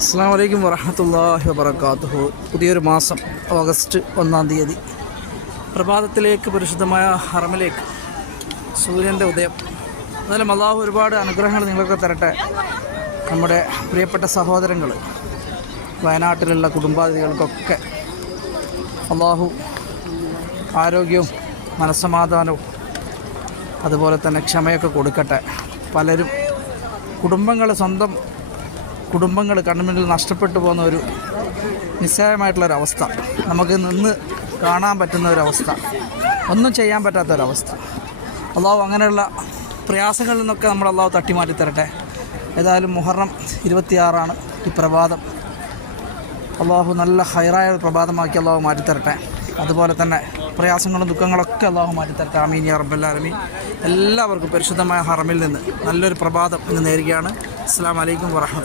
അസ്സലാമു അലൈക്കും വറഹ്മത്തുള്ളാഹി വബറകാതുഹു. പുതിയൊരു മാസം ഓഗസ്റ്റ് 1-ാം തീയതി പ്രഭാതത്തിലേക്ക്, പരിശുദ്ധമായ ഹറമിലേക്ക് സൂര്യൻ്റെ ഉദയം. എന്നാലും അള്ളാഹു ഒരുപാട് അനുഗ്രഹങ്ങൾ നിങ്ങൾക്ക് തരട്ടെ. നമ്മുടെ പ്രിയപ്പെട്ട സഹോദരങ്ങൾ, വയനാട്ടിലുള്ള കുടുംബാദികൾക്കൊക്കെ അള്ളാഹു ആരോഗ്യവും മനസ്സമാധാനവും അതുപോലെ തന്നെ ക്ഷമയൊക്കെ കൊടുക്കട്ടെ. പലരും സ്വന്തം കുടുംബങ്ങൾ കൺമുന്നിൽ നഷ്ടപ്പെട്ടു പോകുന്ന ഒരു നിസ്സാരമായിട്ടുള്ളൊരവസ്ഥ, നമുക്ക് നിന്ന് കാണാൻ പറ്റുന്ന ഒരവസ്ഥ, ഒന്നും ചെയ്യാൻ പറ്റാത്തൊരവസ്ഥ. അള്ളാഹു അങ്ങനെയുള്ള പ്രയാസങ്ങളിൽ നിന്നൊക്കെ നമ്മൾ അള്ളാഹു തട്ടിമാറ്റി തരട്ടെ. ഏതായാലും മുഹറം 26 ഈ പ്രഭാതം. അള്ളാഹു നല്ല ഹൈറായ ഒരു പ്രഭാതമാക്കി അള്ളാഹു മാറ്റിത്തരട്ടെ. അതുപോലെ തന്നെ പ്രയാസങ്ങളും ദുഃഖങ്ങളൊക്കെ അള്ളാഹു മാറ്റിത്തരട്ടെ. ആമീൻ യാ റബ്ബൽ ആലമീൻ. എല്ലാവർക്കും പരിശുദ്ധമായ ഹറമിൽ നിന്ന് നല്ലൊരു പ്രഭാതം ഇന്ന് നേരുകയാണ്. അസ്സലാമു അലൈക്കും വറഹ്മത്തുള്ളാഹി.